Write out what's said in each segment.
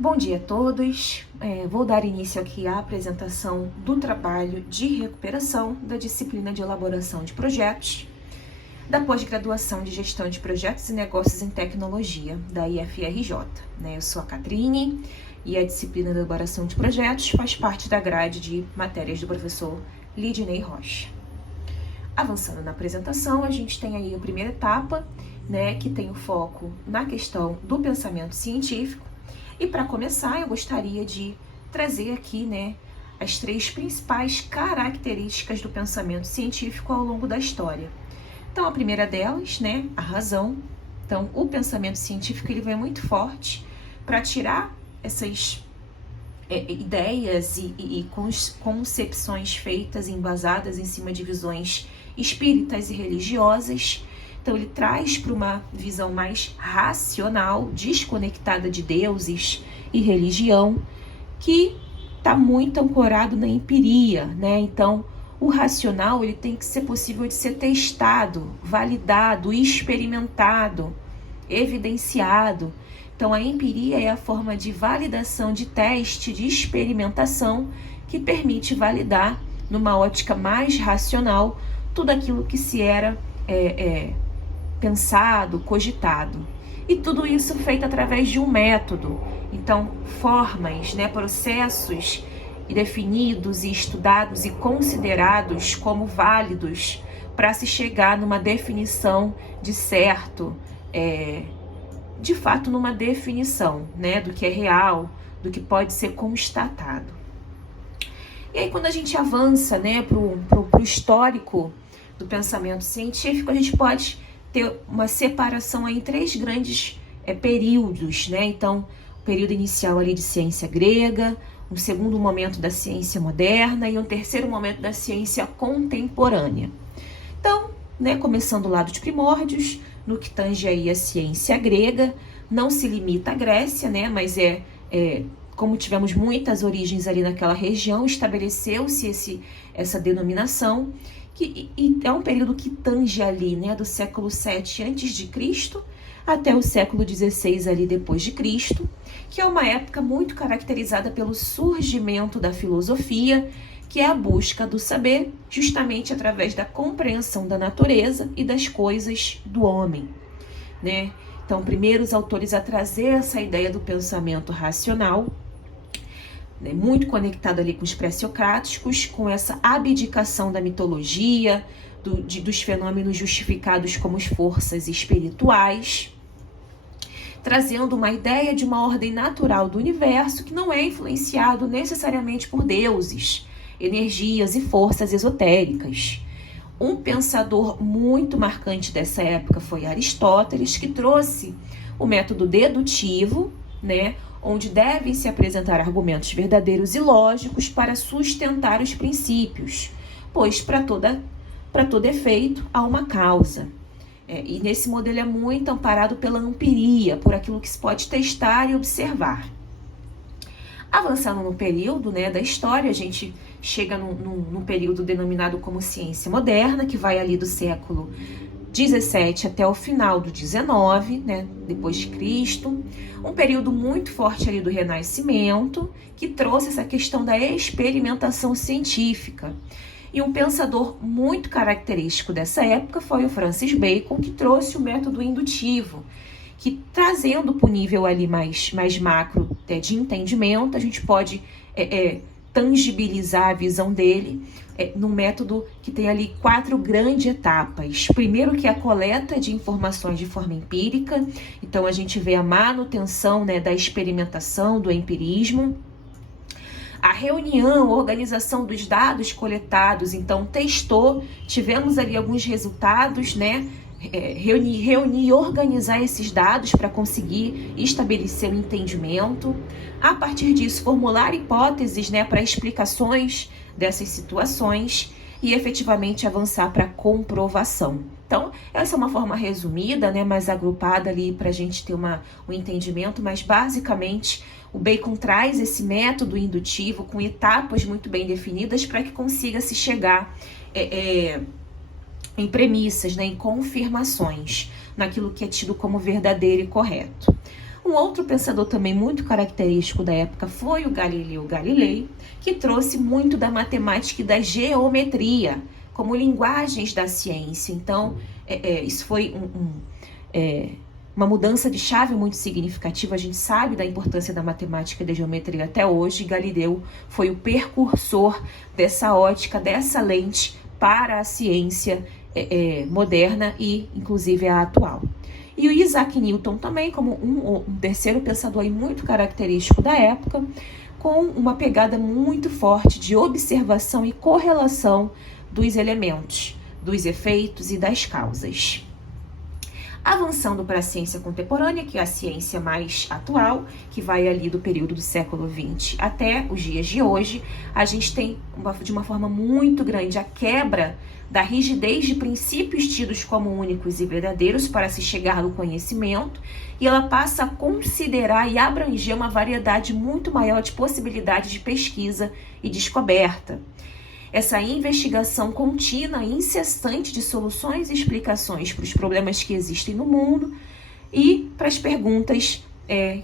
Bom dia a todos. Vou dar início aqui à apresentação do trabalho de recuperação da disciplina de elaboração de projetos da pós-graduação de gestão de projetos e negócios em tecnologia da IFRJ. Eu sou a Catrine e a disciplina de elaboração de projetos faz parte da grade de matérias do professor Lidney Rocha. Avançando na apresentação, a gente tem aí a primeira etapa, que tem o foco na questão do pensamento científico. E para começar, eu gostaria de trazer aqui, as três principais características do pensamento científico ao longo da história. Então, a primeira delas, a razão. Então, o pensamento científico ele vem muito forte para tirar essas ideias e concepções feitas e embasadas em cima de visões espíritas e religiosas. Então, ele traz para uma visão mais racional, desconectada de deuses e religião, que está muito ancorado na empiria, Então, o racional ele tem que ser possível de ser testado, validado, experimentado, evidenciado. Então, a empiria é a forma de validação, de teste, de experimentação que permite validar, numa ótica mais racional, tudo aquilo que se era pensado, cogitado. E tudo isso feito através de um método. Então, formas, processos definidos e estudados e considerados como válidos para se chegar numa definição de certo, de fato numa definição, do que é real, do que pode ser constatado. E aí quando a gente avança, pro histórico do pensamento científico, a gente pode ter uma separação em três grandes períodos, Então, o período inicial ali de ciência grega, um segundo momento da ciência moderna e um terceiro momento da ciência contemporânea. Então, começando lá dos primórdios, no que tange aí a ciência grega, não se limita à Grécia, mas como tivemos muitas origens ali naquela região, estabeleceu-se essa denominação, que é um período que tange ali, do século 7 a.C. até o século 16 ali depois de Cristo, que é uma época muito caracterizada pelo surgimento da filosofia, que é a busca do saber, justamente através da compreensão da natureza e das coisas do homem, Então, primeiro os autores a trazer essa ideia do pensamento racional, muito conectado ali com os pré-socráticos, com essa abdicação da mitologia, dos fenômenos justificados como forças espirituais, trazendo uma ideia de uma ordem natural do universo que não é influenciado necessariamente por deuses, energias e forças esotéricas. Um pensador muito marcante dessa época foi Aristóteles, que trouxe o método dedutivo, onde devem se apresentar argumentos verdadeiros e lógicos para sustentar os princípios, pois para todo efeito há uma causa. E nesse modelo é muito amparado pela empiria, por aquilo que se pode testar e observar. Avançando no período da história, a gente chega num período denominado como ciência moderna, que vai ali do século 17 até o final do 19, depois de Cristo, um período muito forte ali do Renascimento, que trouxe essa questão da experimentação científica. E um pensador muito característico dessa época foi o Francis Bacon, que trouxe o método indutivo, que trazendo para o nível ali mais macro de entendimento, a gente pode tangibilizar a visão dele num método que tem ali 4 grandes etapas. Primeiro, que é a coleta de informações de forma empírica. Então, a gente vê a manutenção da experimentação, do empirismo. A reunião, organização dos dados coletados. Então, testou, tivemos ali alguns resultados, reunir e organizar esses dados para conseguir estabelecer o entendimento. A partir disso, formular hipóteses para explicações dessas situações e efetivamente avançar para a comprovação. Então, essa é uma forma resumida, mais agrupada ali para a gente ter um entendimento, mas basicamente o Bacon traz esse método indutivo com etapas muito bem definidas para que consiga se chegar em premissas, em confirmações, naquilo que é tido como verdadeiro e correto. Um outro pensador também muito característico da época foi o Galileu Galilei, que trouxe muito da matemática e da geometria como linguagens da ciência. Então, isso foi uma mudança de chave muito significativa. A gente sabe da importância da matemática e da geometria até hoje. Galileu foi o precursor dessa ótica, dessa lente para a ciência moderna e, inclusive, a atual. E o Isaac Newton também, como um terceiro pensador aí muito característico da época, com uma pegada muito forte de observação e correlação dos elementos, dos efeitos e das causas. Avançando para a ciência contemporânea, que é a ciência mais atual, que vai ali do período do século XX até os dias de hoje, a gente tem, de uma forma muito grande, a quebra da rigidez de princípios tidos como únicos e verdadeiros para se chegar no conhecimento, e ela passa a considerar e abranger uma variedade muito maior de possibilidades de pesquisa e descoberta. Essa investigação contínua e incessante de soluções e explicações para os problemas que existem no mundo e para as perguntas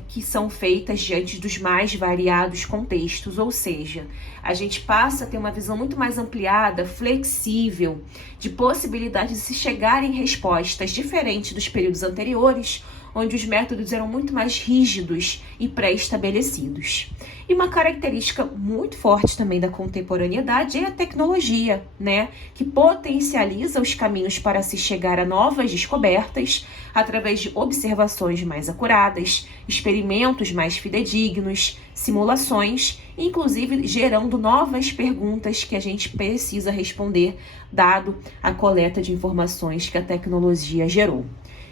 que são feitas diante dos mais variados contextos, ou seja, a gente passa a ter uma visão muito mais ampliada, flexível, de possibilidades de se chegar em respostas diferentes dos períodos anteriores, onde os métodos eram muito mais rígidos e pré-estabelecidos. E uma característica muito forte também da contemporaneidade é a tecnologia, né? Que potencializa os caminhos para se chegar a novas descobertas através de observações mais acuradas, experimentos mais fidedignos, simulações, inclusive gerando novas perguntas que a gente precisa responder, dado a coleta de informações que a tecnologia gerou.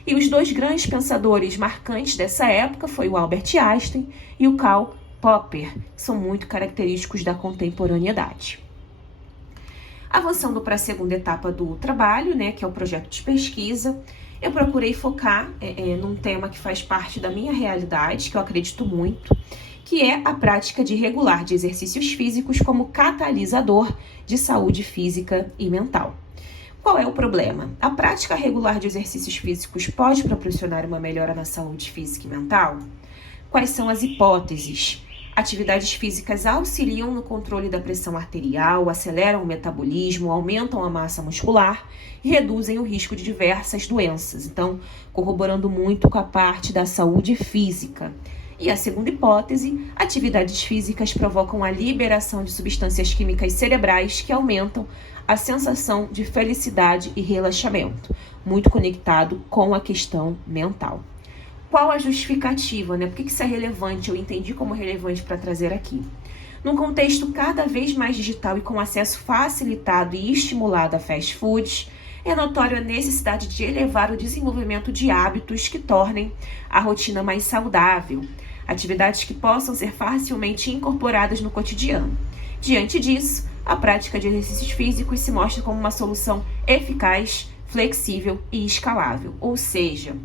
E os dois grandes pensadores marcantes dessa época foi o Albert Einstein e o Karl Popper, que são muito característicos da contemporaneidade. Avançando para a segunda etapa do trabalho, né, que é o projeto de pesquisa, eu procurei focar num tema que faz parte da minha realidade, que eu acredito muito, que é a prática de regular de exercícios físicos como catalisador de saúde física e mental. Qual é o problema? A prática regular de exercícios físicos pode proporcionar uma melhora na saúde física e mental? Quais são as hipóteses? Atividades físicas auxiliam no controle da pressão arterial, aceleram o metabolismo, aumentam a massa muscular e reduzem o risco de diversas doenças. Então, corroborando muito com a parte da saúde física. E a segunda hipótese, atividades físicas provocam a liberação de substâncias químicas cerebrais que aumentam a sensação de felicidade e relaxamento, muito conectado com a questão mental. Qual a justificativa, né? Por que isso é relevante? Eu entendi como relevante para trazer aqui. Num contexto cada vez mais digital e com acesso facilitado e estimulado a fast foods, é notória a necessidade de elevar o desenvolvimento de hábitos que tornem a rotina mais saudável, atividades que possam ser facilmente incorporadas no cotidiano. Diante disso, a prática de exercícios físicos se mostra como uma solução eficaz, flexível e escalável. Ou seja,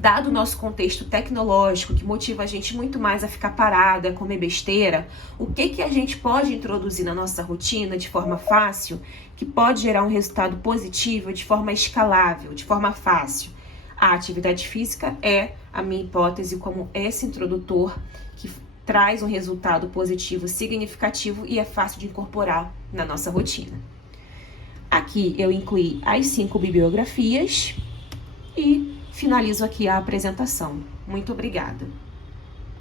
dado o nosso contexto tecnológico, que motiva a gente muito mais a ficar parado, a comer besteira, o que a gente pode introduzir na nossa rotina de forma fácil, que pode gerar um resultado positivo de forma escalável, de forma fácil? A atividade física é a minha hipótese como esse introdutor que traz um resultado positivo significativo e é fácil de incorporar na nossa rotina. Aqui eu incluí as 5 bibliografias e finalizo aqui a apresentação. Muito obrigada.